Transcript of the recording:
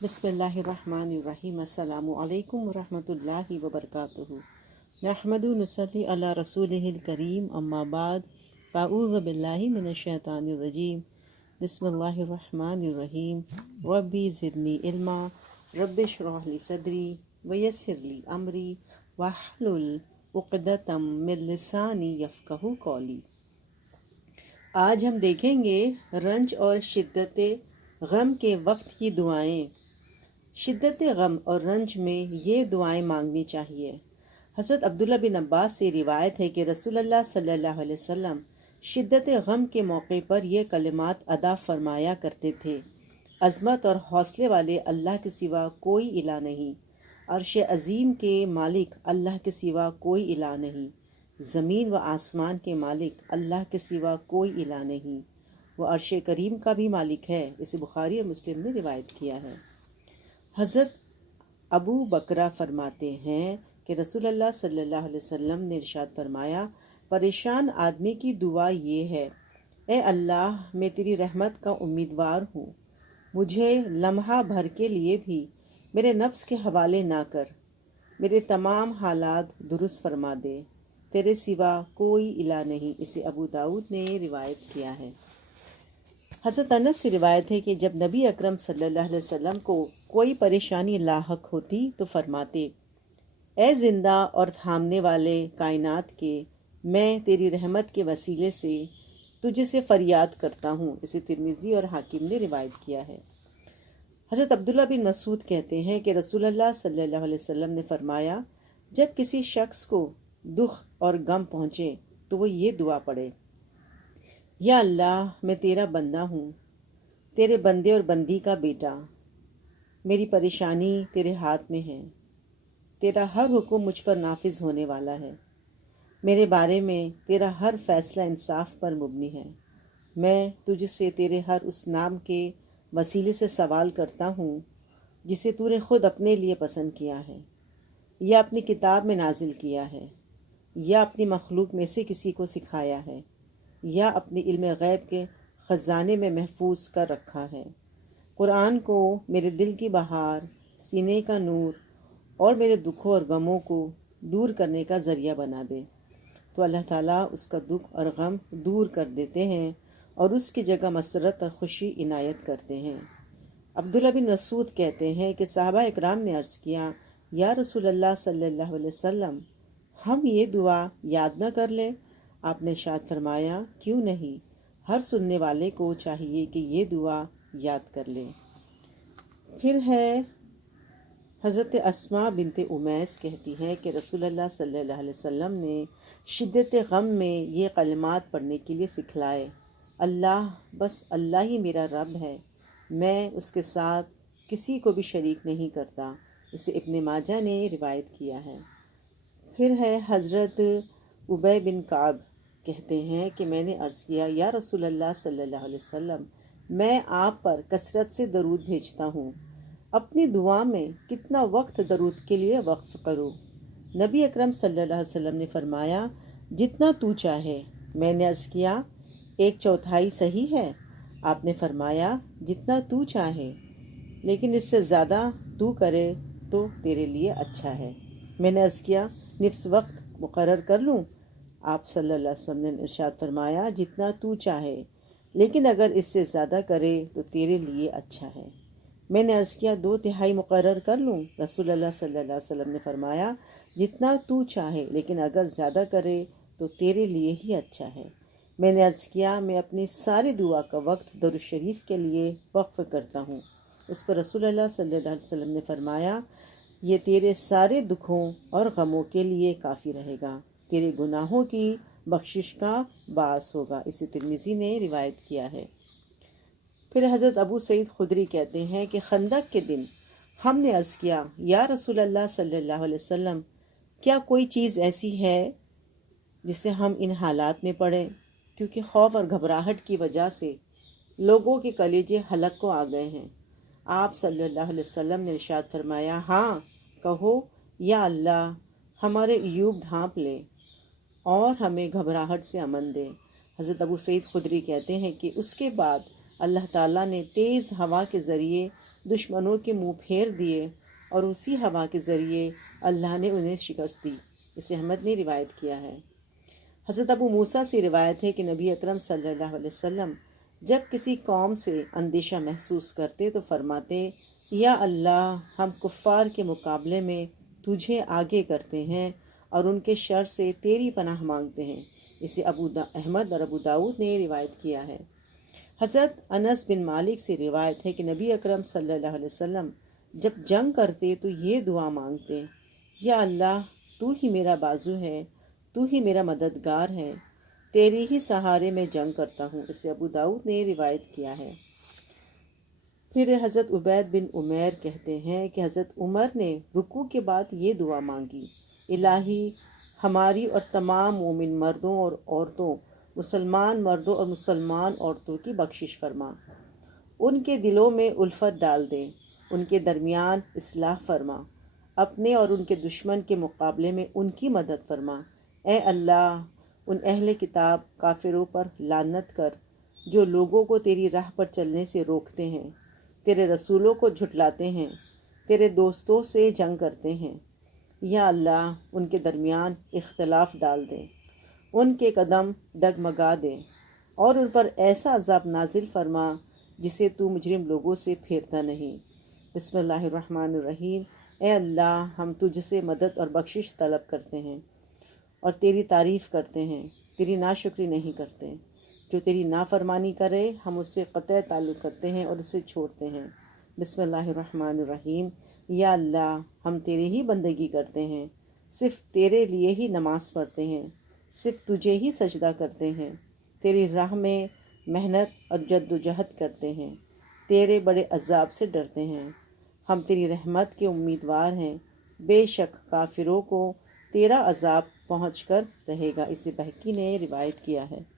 بسم اللہ الرحمن الرحیم۔ السلام علیکم ورحمۃ اللہ وبرکاتہ۔ نحمد نصلی علی رسولہ الکریم، اما بعد فاعوذ باللہ من الشیطان الرجیم۔ بسم اللہ الرحمن الرحیم۔ ربی زدنی علما، رب اشرح لی صدری ویسر لی امری واحلل عقدۃ من لسانی یفقہوا قولی۔ آج ہم دیکھیں گے رنج اور شدت غم کے وقت کی دعائیں۔ شدت غم اور رنج میں یہ دعائیں مانگنی چاہیے۔ حضرت عبداللہ بن عباس سے روایت ہے کہ رسول اللہ صلی اللہ علیہ وسلم شدت غم کے موقع پر یہ کلمات ادا فرمایا کرتے تھے: عظمت اور حوصلے والے اللہ کے سوا کوئی الہ نہیں، عرش عظیم کے مالک اللہ کے سوا کوئی الہ نہیں، زمین و آسمان کے مالک اللہ کے سوا کوئی الہ نہیں، وہ عرش کریم کا بھی مالک ہے۔ اسے بخاری اور مسلم نے روایت کیا ہے۔ حضرت ابو بکرہ فرماتے ہیں کہ رسول اللہ صلی اللہ علیہ وسلم نے ارشاد فرمایا، پریشان آدمی کی دعا یہ ہے: اے اللہ، میں تیری رحمت کا امیدوار ہوں، مجھے لمحہ بھر کے لیے بھی میرے نفس کے حوالے نہ کر، میرے تمام حالات درست فرما دے، تیرے سوا کوئی الہ نہیں۔ اسے ابو داؤد نے روایت کیا ہے۔ حضرت انس سے روایت ہے کہ جب نبی اکرم صلی اللہ علیہ وسلم کو کوئی پریشانی لاحق ہوتی تو فرماتے: اے زندہ اور تھامنے والے کائنات کے، میں تیری رحمت کے وسیلے سے تجھ سے فریاد کرتا ہوں۔ اسے ترمذی اور حاکم نے روایت کیا ہے۔ حضرت عبداللہ بن مسعود کہتے ہیں کہ رسول اللہ صلی اللہ علیہ وسلم نے فرمایا، جب کسی شخص کو دکھ اور غم پہنچے تو وہ یہ دعا پڑھے: یا اللہ، میں تیرا بندہ ہوں، تیرے بندے اور بندی کا بیٹا، میری پریشانی تیرے ہاتھ میں ہے، تیرا ہر حکم مجھ پر نافذ ہونے والا ہے، میرے بارے میں تیرا ہر فیصلہ انصاف پر مبنی ہے، میں تجھ سے تیرے ہر اس نام کے وسیلے سے سوال کرتا ہوں جسے تو نے خود اپنے لیے پسند کیا ہے، یا اپنی کتاب میں نازل کیا ہے، یا اپنی مخلوق میں سے کسی کو سکھایا ہے، یا اپنے علم غیب کے خزانے میں محفوظ کر رکھا ہے۔ قرآن کو میرے دل کی بہار، سینے کا نور اور میرے دکھوں اور غموں کو دور کرنے کا ذریعہ بنا دے، تو اللہ تعالیٰ اس کا دکھ اور غم دور کر دیتے ہیں اور اس کی جگہ مسرت اور خوشی عنایت کرتے ہیں۔ عبداللہ بن مسعود کہتے ہیں کہ صحابہ اکرام نے عرض کیا: یا رسول اللہ صلی اللہ علیہ وسلم، ہم یہ دعا یاد نہ کر لیں؟ آپ نے ارشاد فرمایا: کیوں نہیں، ہر سننے والے کو چاہیے کہ یہ دعا یاد کر لے۔ پھر ہے حضرت اسماء بنت امیس کہتی ہیں کہ رسول اللہ صلی اللہ علیہ وسلم نے شدت غم میں یہ کلمات پڑھنے کے لیے سکھلائے: اللہ، بس اللہ ہی میرا رب ہے، میں اس کے ساتھ کسی کو بھی شریک نہیں کرتا۔ اسے ابن ماجہ نے روایت کیا ہے۔ پھر ہے حضرت ابی بن کعب کہتے ہیں کہ میں نے عرض کیا: یا رسول اللہ صلی اللہ علیہ وسلم، میں آپ پر کثرت سے درود بھیجتا ہوں، اپنی دعا میں کتنا وقت درود کے لیے وقف کروں؟ نبی اکرم صلی اللہ علیہ وسلم نے فرمایا: جتنا تو چاہے۔ میں نے عرض کیا: 1/4 صحیح ہے؟ آپ نے فرمایا: جتنا تو چاہے، لیکن اس سے زیادہ تو کرے تو تیرے لیے اچھا ہے۔ میں نے عرض کیا: نصف وقت مقرر کر لوں؟ آپ صلی اللہ علیہ وسلم نے ارشاد فرمایا: جتنا تو چاہے، لیکن اگر اس سے زیادہ کرے تو تیرے لیے اچھا ہے۔ میں نے عرض کیا: 2/3 مقرر کر لوں؟ رسول اللہ صلی اللہ علیہ وسلم نے فرمایا: جتنا تو چاہے، لیکن اگر زیادہ کرے تو تیرے لیے ہی اچھا ہے۔ میں نے عرض کیا: میں اپنی ساری دعا کا وقت درود شریف کے لیے وقف کرتا ہوں۔ اس پر رسول اللہ صلی اللہ علیہ وسلم نے فرمایا: یہ تیرے سارے دکھوں اور غموں کے لیے کافی رہے گا، تیرے گناہوں کی بخشش کا باعث ہوگا۔ اسے ترمذی نے روایت کیا ہے۔ پھر حضرت ابو سعید خدری کہتے ہیں کہ خندق کے دن ہم نے عرض کیا: یا رسول اللہ صلی اللہ علیہ وسلم، کیا کوئی چیز ایسی ہے جسے ہم ان حالات میں پڑھیں؟ کیونکہ خوف اور گھبراہٹ کی وجہ سے لوگوں کے کلیجے حلق کو آ گئے ہیں۔ آپ صلی اللہ علیہ وسلم نے ارشاد فرمایا: ہاں کہو، یا اللہ، ہمارے عیوب ڈھانپ لے اور ہمیں گھبراہٹ سے امن دے۔ حضرت ابو سعید خدری کہتے ہیں کہ اس کے بعد اللہ تعالیٰ نے تیز ہوا کے ذریعے دشمنوں کے منہ پھیر دیے اور اسی ہوا کے ذریعے اللہ نے انہیں شکست دی۔ اسے احمد نے روایت کیا ہے۔ حضرت ابو موسیٰ سے روایت ہے کہ نبی اکرم صلی اللہ علیہ وسلم جب کسی قوم سے اندیشہ محسوس کرتے تو فرماتے، یا اللہ، ہم کفار کے مقابلے میں تجھے آگے کرتے ہیں اور ان کے شر سے تیری پناہ مانگتے ہیں۔ اسے احمد اور ابو داؤد نے روایت کیا ہے۔ حضرت انس بن مالک سے روایت ہے کہ نبی اکرم صلی اللہ علیہ وسلم جب جنگ کرتے تو یہ دعا مانگتے، یا اللہ، تو ہی میرا بازو ہے، تو ہی میرا مددگار ہے، تیری ہی سہارے میں جنگ کرتا ہوں۔ اسے ابو داؤد نے روایت کیا ہے۔ پھر حضرت عبید بن عمیر کہتے ہیں کہ حضرت عمر نے رکوع کے بعد یہ دعا مانگی، الہی، ہماری اور تمام مومن مردوں اور عورتوں، مسلمان مردوں اور مسلمان عورتوں کی بخشش فرما، ان کے دلوں میں الفت ڈال دے، ان کے درمیان اصلاح فرما، اپنے اور ان کے دشمن کے مقابلے میں ان کی مدد فرما۔ اے اللہ، ان اہل کتاب کافروں پر لعنت کر جو لوگوں کو تیری راہ پر چلنے سے روکتے ہیں، تیرے رسولوں کو جھٹلاتے ہیں، تیرے دوستوں سے جنگ کرتے ہیں۔ یا اللہ، ان کے درمیان اختلاف ڈال دے، ان کے قدم ڈگمگا دے اور ان پر ایسا عذاب نازل فرما جسے تو مجرم لوگوں سے پھیرتا نہیں۔ بسم اللہ الرحمن الرحیم۔ اے اللہ، ہم تجھ سے مدد اور بخشش طلب کرتے ہیں اور تیری تعریف کرتے ہیں، تیری ناشکری نہیں کرتے۔ جو تیری نافرمانی کرے ہم اس سے قطع تعلق کرتے ہیں اور اسے چھوڑتے ہیں۔ بسم اللہ الرحمن الرحیم۔ یا اللہ، ہم تیری ہی بندگی کرتے ہیں، صرف تیرے لیے ہی نماز پڑھتے ہیں، صرف تجھے ہی سجدہ کرتے ہیں، تیری راہ میں محنت اور جد و جہد کرتے ہیں، تیرے بڑے عذاب سے ڈرتے ہیں۔ ہم تیری رحمت کے امیدوار ہیں، بے شک کافروں کو تیرا عذاب پہنچ کر رہے گا۔ اسے بہقی نے روایت کیا ہے۔